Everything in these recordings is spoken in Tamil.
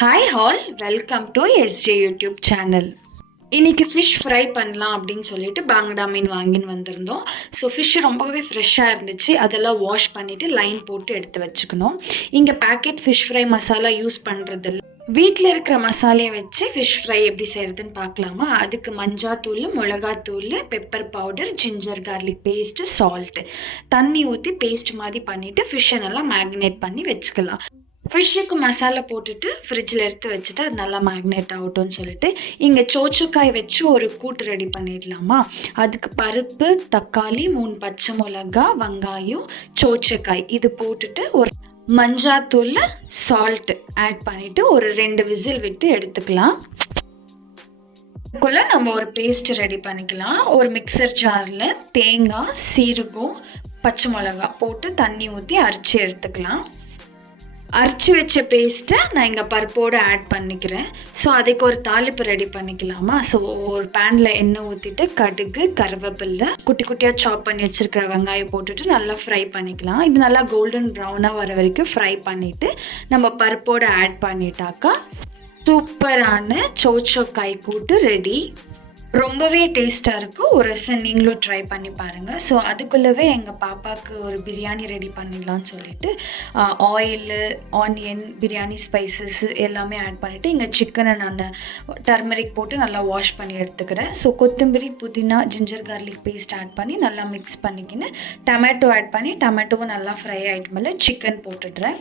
Hi all, welcome to SJ YouTube channel. இன்றைக்கி ஃபிஷ் ஃப்ரை பண்ணலாம் அப்படின்னு சொல்லிட்டு பாங்கடா மீன் வாங்கின்னு வந்திருந்தோம். ஸோ ஃபிஷ் ரொம்பவே ஃப்ரெஷ்ஷாக இருந்துச்சு. அதெல்லாம் வாஷ் பண்ணிவிட்டு லைன் போட்டு எடுத்து வச்சுக்கணும். இங்கே packet fish fry masala use பண்ணுறதில்ல. வீட்டில் இருக்கிற மசாலையை வச்சு ஃபிஷ் ஃப்ரை எப்படி செய்கிறதுன்னு பார்க்கலாமா? அதுக்கு மஞ்சாத்தூள், மிளகாத்தூள், pepper powder, ginger garlic paste, salt, தண்ணி ஊற்றி பேஸ்ட் மாதிரி பண்ணிவிட்டு ஃபிஷ்ஷை நல்லா மேரினேட் பண்ணி வச்சுக்கலாம். ஃபிஷ்ஷுக்கு மசாலா போட்டுட்டு ஃப்ரிட்ஜில் எடுத்து வச்சுட்டு அது நல்லா மேக்னேட் ஆகட்டும்னு சொல்லிட்டு இங்கே சோச்சுக்காய் வச்சு ஒரு கூட்டு ரெடி பண்ணிடலாமா? அதுக்கு பருப்பு, தக்காளி, 3 பச்சை மிளகா, வெங்காயம், சோச்சுக்காய் இது போட்டுட்டு ஒரு மஞ்சாத்தூள், சால்ட்டு ஆட் பண்ணிவிட்டு ஒரு 2 விசில் விட்டு எடுத்துக்கலாம். அதுக்குள்ளே நம்ம ஒரு பேஸ்ட் ரெடி பண்ணிக்கலாம். ஒரு மிக்சர் ஜாரில் தேங்காய், சீரகம், பச்சை மிளகா போட்டு தண்ணி ஊற்றி அரைச்சி எடுத்துக்கலாம். அரைச்சி வச்ச பேஸ்ட்டை நான் இங்கே பருப்போடு ஆட் பண்ணிக்கிறேன். ஸோ அதுக்கு ஒரு தாளிப்பு ரெடி பண்ணிக்கலாமா? ஸோ ஒரு பேனில் எண்ணெய் ஊற்றிட்டு கடுகு, கருவேப்பில்லை, குட்டி குட்டியாக சாப் பண்ணி வச்சுருக்கிற வெங்காயம் போட்டுட்டு நல்லா ஃப்ரை பண்ணிக்கலாம். இது நல்லா கோல்டன் ப்ரௌனாக வர வரைக்கும் ஃப்ரை பண்ணிவிட்டு நம்ம பருப்போடு ஆட் பண்ணிட்டாக்கா சூப்பரான சோச்சோக்காய் கூட்டு ரெடி. ரொம்பவே டேஸ்ட்டாக இருக்கும். ஒரு வருஷம் நீங்களும் ட்ரை பண்ணி பாருங்கள். ஸோ அதுக்குள்ளவே எங்கள் பாப்பாவுக்கு ஒரு பிரியாணி ரெடி பண்ணிடலான்னு சொல்லிட்டு ஆயிலு, ஆனியன், பிரியாணி ஸ்பைசஸ் எல்லாமே ஆட் பண்ணிவிட்டு இங்கே சிக்கனை நான் டர்மரிக் போட்டு நல்லா வாஷ் பண்ணி எடுத்துக்கிறேன். ஸோ கொத்தமல்லி, புதினா, ஜிஞ்சர் கார்லிக் பேஸ்ட் ஆட் பண்ணி நல்லா மிக்ஸ் பண்ணிக்கின்னு டொமேட்டோ ஆட் பண்ணி டொமேட்டோவும் நல்லா ஃப்ரை ஆகிட்டு மேலே சிக்கன் போட்டுடுறேன்.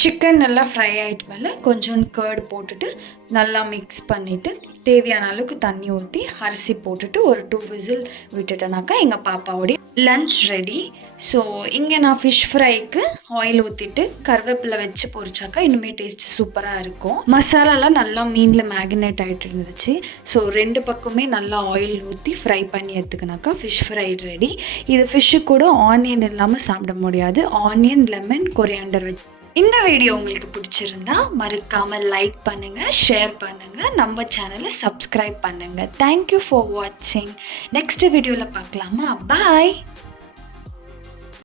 சிக்கன் நல்லா ஃப்ரை ஆகிட்டு மேலே கொஞ்சம் கர்டு போட்டுட்டு நல்லா மிக்ஸ் பண்ணிவிட்டு தேவையான அளவுக்கு தண்ணி ஊற்றி அரிசி போட்டுட்டு ஒரு 2 விசில் விட்டுட்டேனாக்கா எங்கள் பாப்பாவோடைய லன்ச் ரெடி. ஸோ இங்கே நான் ஃபிஷ் ஃப்ரைக்கு ஆயில் ஊற்றிட்டு கருவேப்பிலை வச்சு பொரிச்சாக்கா இன்னுமே டேஸ்ட் சூப்பராக இருக்கும். மசாலாலாம் நல்லா மீனில் மேரினேட் ஆகிட்டு இருந்துச்சு. ஸோ 2 பக்கமே நல்லா ஆயில் ஊற்றி ஃப்ரை பண்ணி எடுத்துக்கினாக்கா ஃபிஷ் ஃப்ரை ரெடி. இது ஃபிஷ்ஷு கூட ஆனியன் இல்லாமல் சாப்பிட முடியாது. ஆனியன், லெமன், கொரியாண்டர் வச்சு. இந்த வீடியோ உங்களுக்கு பிடிச்சிருந்தா மறக்காமல் லைக் பண்ணுங்கள், ஷேர் பண்ணுங்கள், நம்ம சேனலை சப்ஸ்கிரைப் பண்ணுங்கள். தேங்க்யூ ஃபார் வாட்சிங். நெக்ஸ்ட் வீடியோவில் பார்க்கலாமா? பாய்.